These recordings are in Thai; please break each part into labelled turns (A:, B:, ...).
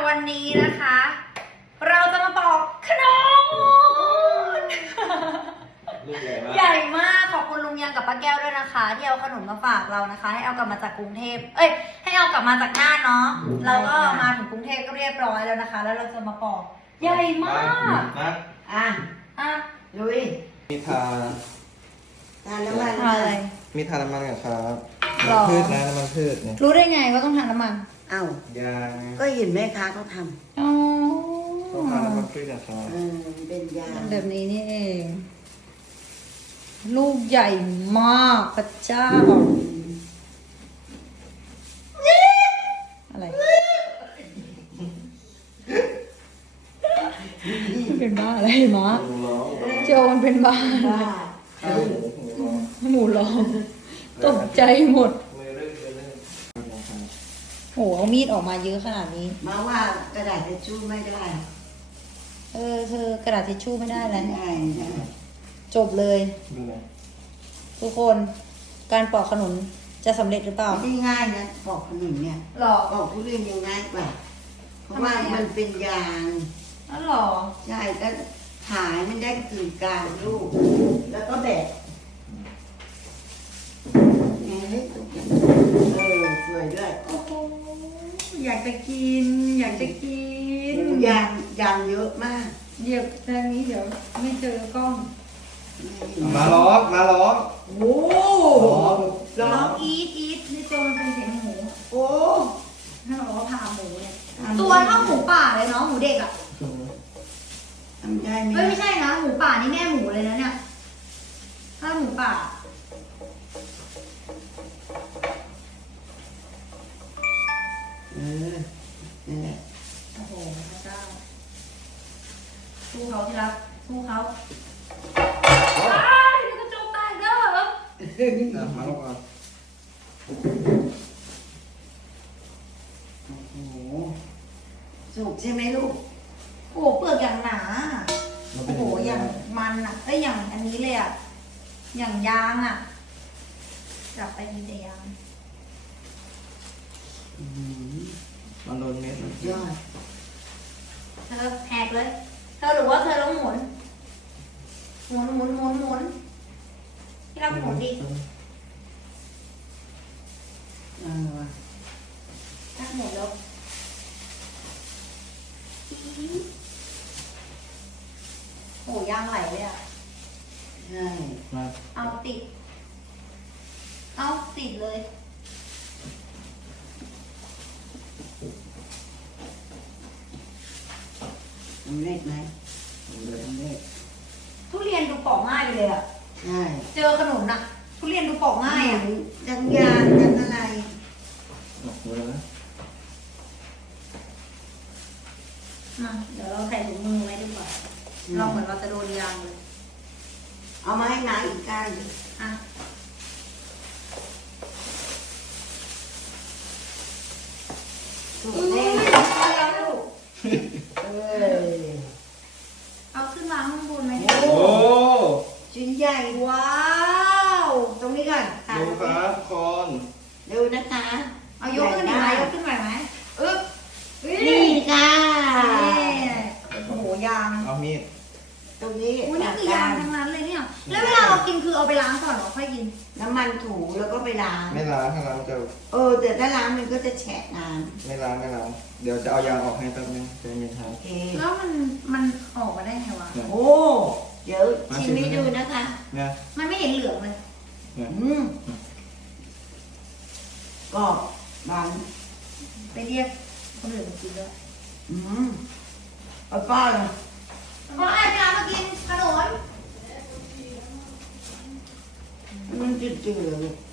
A: วันนี้นะคะ เราจะมาปอกขนมใหญ่มากขอบคุณลุงยังกับป้าแก้วด้วยนะคะ ที่เอาขนมมาฝากเรานะคะ ให้เอากลับมาจากกรุงเทพให้เอากลับมาจากน่านเนาะเราก็มาถึงกรุงเทพก็เรียบร้อยแล้วนะคะ แล้วเราจะมาปอกใหญ่มากอ่ะ
B: ลุย
C: มีทา
B: น้ำมัน
A: อะไร
C: มีทาน้ำมันกับครับ
A: หรอ
C: พืชนะน้ำมันพืชเนี่ย
A: รู้ได้ไงว่าต้องทานน้ำมัน
B: เอ้าย
C: าง
B: ก็เห็นแม่ค้าเขาท
A: อ๋อ
C: ต้องทาน้ำมันพืชกับครับ
B: ำเป็นยา
A: แบบนี้นี่เอง ลูกใหญ่มากพระเจ้าอะไรมันเป็นบ้าอะไรมะโจมันเป็นบ้า
B: บ้า
A: หมูร้องตกใจหมด
C: มือเริ่มนะครับ
A: โหเอามีดออกมาเยอะขนาดนี้
B: มาว่ากระดาษทิชชู่ไม่ได้
A: เธอกระดาษทิชชู่ไม่ได้แล้ว
B: ได้ได้
A: จบเลย
C: ดูนะ
A: ทุกคนการปอกขนุนจะสำเร็จหรือเปล่า
B: ไม่ง่ายนะปอกขนมเนี่ย
A: หรอ
B: ปอกทุเรียนยังง่ายกว่าเพราะว่า
A: ทำไมอะ
B: มันเป็นยาง
A: นั่นหรอ
B: ใช่ก็ขายมันได้กึ่งกลางลูก แล้วก็แบบไงเฮ้ยสวยด้วย
A: โอ้โหอยากจะกิน อยากจะกิน
B: ยางเยอะมาก
A: เดี๋ยวทางนี้เดี๋ยวไม่เจอกล้อง
C: มาล้อมมาล้อม
B: โอ้
A: ร้องอีทนี่โจมันเป็นเสียงหมู
B: โอ้
A: ถ้าเราบอกว่าผ่าหมูเนี่ย ตัวเท่าหมูป่าเลยเนาะหมูเด็กอ่ะ
B: ทำได้ไหม
A: ไม่ใช่นะหมูป่านี่แม่หมูเลยนะเนี่ยถ้าหมูป่า
B: นั่นแหละ
A: โอ้โหพระเจ้าสู้เขาที่รักสู้เขาอ้ายเดี๋ยวกระจกแตกเด้อ
C: มาลงก่อน
B: โอ้โหสุกใช่ไหมลูก
A: โอ้โหเปลือกอย่างหนาโอ้โหอย่างมันอ่ะอย่างอันนี้เลยอ่ะอย่างยางอ่ะจับไปมีแต่ยาง
C: มันโดนเม็ด
B: ยอด
A: เธอแหกเลยเธอหรือว่าเธอต้องหมุนที่เราหมุนดิ ถ้าหมุนแล้วโอ้ยางไหลเลยอ่ะ
B: ใช่
C: มา
A: เอาติดเลย
B: สำเร็จไหมสำเร็จ
A: ทุเรียนดูปอกง่ายไปเลยอ่ะ
B: ใช่
A: เจอขนุนอ่ะ ทุเรียนดูปอกง่ายอ่ะ
B: ยังยางยังอะไร
C: ออกเลยนะ
A: มาเดี๋ยวเราใส่ถุงมือไว้ดีกว่าเราเหมือนเราจะโดนยางเลย
B: เอามาให้น้าอีกก้าน
A: อ่ะ
B: สุก
A: อุ้ย
B: แน่
A: เอาแล้วลูก
B: เออ
A: เอาขึ้นวางข้างบนไหม
C: โอ้
B: ชิ้นใหญ่
A: ว้าว
B: ตรงนี้ก่อน
C: ดูครับคน
B: ดูนะคะ
A: เอายกขึ้นหน่อยไหมยกขึ้นหน่อยไหมอึ๊บ
B: นี่ค่ะ
A: โอ้โหยาง
C: เอามีด
B: ตรงนี้
A: โอ้นี่คือยางทั้งนั้นเลยเนี่ย แล้วเวลาเรากินคือเอาไปล้างก่อนเหรอค่อยกิน
B: น้ำมันถูแล้วก็ไปล้าง
C: ไม่ล้างถ้าล้างจะ
B: แต่ถ้าล้างมันก็จะแฉะน้
C: ไม่ล้างเดี๋ยวจะเอายางออกให้แป๊บนึงใจเย็นครั
B: ำ
C: บ
B: โอเค
A: แล้วมันออกมาได้ไงวะ
B: โอ้ เดี๋ยวชิมให้ดูนะคะ
C: เนี่ย
A: มันไม่เห็นเหลืองเลย
C: เนี่ย
B: กรอบหวาน
A: ไปเรียกคนอื่นมากินด้วย
B: เอาป้าเลย
A: เพราะไอ้พี่ร้านมากินขนม
B: มันจืดๆเลย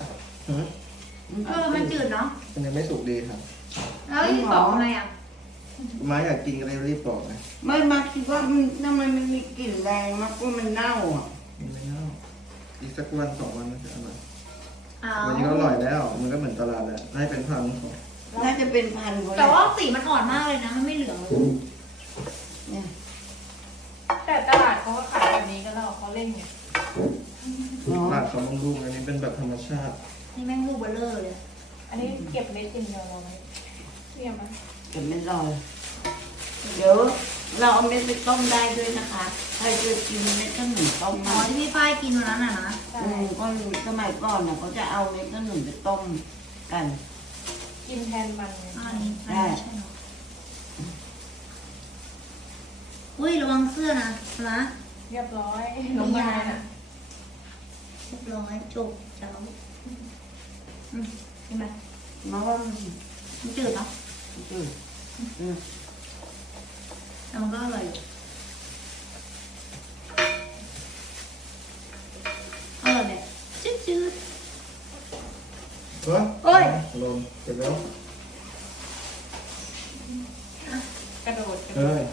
A: มันจืดเนาะ
C: มันยังไม่สุกดีครับ
A: แล้วที่บอกทำไมอ่ะ
C: ไม้อยากกินก็เลยรีบปอกนะ
B: ไม่มาคิดว่าทำไมมันมีกลิ่นแรงมากว่ามันเน่าอ่ะ
C: ไม่เน่าอีกสักวันสองวันมันจะอร่อย
A: อ้าว
C: วันนี้ก็อร่อยแล้ว มันก็เหมือนตลาดแหละน่าจะเป็นพันของ
B: น่าจะเป็นพันคน
A: แต่ว่าสีมันอ่อนมากเลยนะ มันไม่เหลืองเลย
B: เนี่ย
D: แต่ตลาดเขาก็ขายแบบนี้กันแล้วเขาเล่นไง
C: ตลาดเขาบำรุงอันนี้เป็นแบบธรรมชาติ
A: นี่แม่งลูกเบลเลอร์เลย
D: อันนี้เก็บเม็ดอย่างเดียวเราไหมเนี่ยมั้ย
B: เก็บไม่รอยเดี๋ยวเราเอาเม็ดไปต้มได้ด้วยนะคะใครจะกินเม็ดขนุนต้ม
A: อ๋อ
B: มา
A: ที่พี่ฝ้ายกินวันนั้นน่ะนะ
B: ก็สมัยก่อนน่ะเขาจะเอาเม็ดขนุนไปต้มกัน
D: กินแทนมันไง
A: อันนี้ใช่เหรออุ้ยระวังเสื้อนะละ
D: เรียบร้อยลงมาน่ะ
A: เรียบร้อยจบเจ้าใช่ไหม
B: มาว่า
A: มันจืดเนาะ
B: จืด
A: แต่มันก็อร่อยอยู่อร่อยแบบจืด
C: เฮ้ย
A: โอ้ย
C: ลงเสร็จแล้ว
D: กระโดด
C: เฮ้ย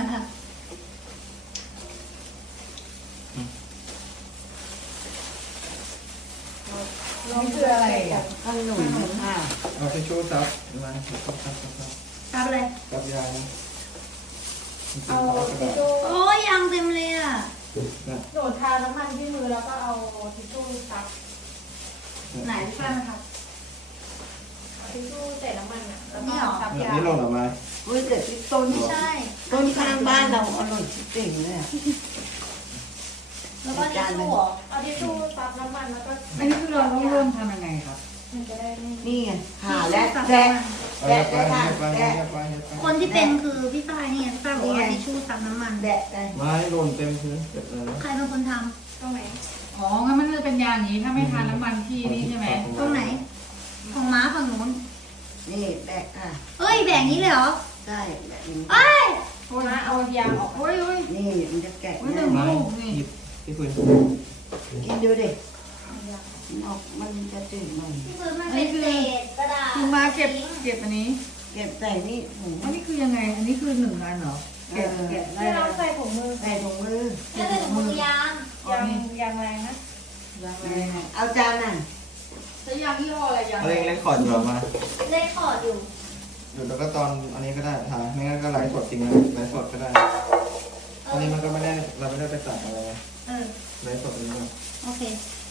D: นี่คืออะไรอ่ะ
B: ขนุนค่ะ
C: เอาทิชชู่ซับมาซับ
A: ๆทำเลย
C: ซับยา
D: เอาทิชชู่
A: โอ้ยยังเต็มเลยอ่ะ
D: หนูทาน้ำมันที่มือแล้วก็เอาทิชชู่ซับ
A: ไหนพี่ฝ้ายมาท
D: เอาทิชชู่ใส่น้ำมันอ่ะแล้ว
A: นี่
D: ก็
A: เหรอ
D: ซับยา
C: นี่หล่นออกมา
B: อุ้ยแต่ที่ต้น
A: ำไม่ใช่
B: ต้นข้างบ้านเราอร่อยชิบเป่งเลยอะ
A: แล้วก็ทิชชู่เหรอ
D: เอาทิชชู่ซับน้ำมันแล้วก็
E: อันนี้คือเราต้องเริ่มทำยังไงครับ
D: มันจะได้ไม่
B: นี่ไงหาและแกะ
C: เอาเรียบร้อยเรียบร้อยเรียบร้อย
A: คนที่เป็นคือพี่ฝ้ายนี่ไงพี่ฝ้ายบอกว่าทิชชู่ซับน้ำมัน
B: แดะได้
C: ไม้หล่นเต็มพื้นเสร็จแล้ว
A: ใครเป็นคนท
D: ตรงไหน
E: อ๋อ งั้นมันจะเป็นยาอย่างนี้ ถ้าไม่ทานน้ำมันที่นี่ใช่ไหม
A: ำตรงไหน ของม้าฝั่งนู้น
B: นี่แบะค่ะ
A: เอ้ยแบ่งนี้เลยเหรอ
B: ใช่แบบนี้
A: เอ้ย
D: โทษนะเอายางออก
E: โอ้ยโอ้ย
B: นี่มันจะแกะ
E: โอ้ยห
B: ง่า
E: นึ่ง
B: ย
C: ไม้
E: ลูกนี่
C: หยิบที่พื้น
B: กินดูดิมันออกมันจะจืดหน่อย
A: ที่พื้นมันเป็นเศษกระดาษ
E: คือมาเก็บอันนี้
B: เก็บใส่นี่ถุง
E: อันนี้คือยังไง อันนี้คือหนึ่งอันเหรอ เก็บได้
D: ที่
E: แล้
D: เรา
E: ว
D: ใส่ถุงมือ
B: ใส่ถุงมือ
A: แล้วเป็นถุงมือยาง
D: ยางแรงนะ
B: เอาจานน่ะ
E: ใช้ยางยี่ห้ออะไรยาง
C: เอาเล็กๆขอดอยู่ออกมา
A: เลขขอดอยู่
C: อยู่แล้วก็ตอนอันนี้ก็ได้ถ่ายไม่งั้นก็ไลฟ์สดจริงนะไลฟ์สดก็ได้อันนี้มันก็ไม่ได้เราไม่ได้ไปตัดอะไร
A: เออ
C: ไลฟ์สดนี้มัน
A: โอเค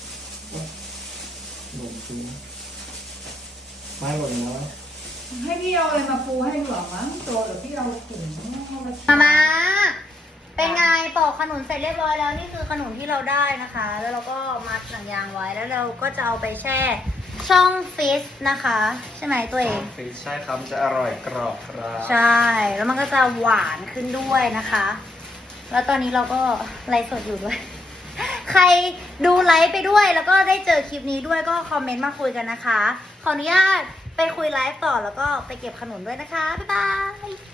C: หล่นพื้นไม้หล่นแล้ว
E: ให้พี่เอาอะไรมาปูให้ดีกว่ามั้งตัวเดี๋ยวพี่เอาถุงเข้ามา
A: มาเป็นไงปอกขนุนเสร็จเรียบร้อยแล้วนี่คือขนุนที่เราได้นะคะ แล้วเราก็มัดหนังยางไว้แล้วเราก็จะเอาไปแช่ช่องฟิสนะคะ ใช่ไหมตัวเอง
C: ฟิชใช่ครับจะอร่อยกรอบครับ
A: ใช่ แล้วมันก็จะหวานขึ้นด้วยนะคะ แล้วตอนนี้เราก็ไลฟ์สดอยู่ด้วย ใครดูไลฟ์ไปด้วยแล้วก็ได้เจอคลิปนี้ด้วยก็คอมเมนต์มาคุยกันนะคะ ขออนุญาตไปคุยไลฟ์ต่อแล้วก็ไปเก็บขนุนด้วยนะคะ บ๊ายบาย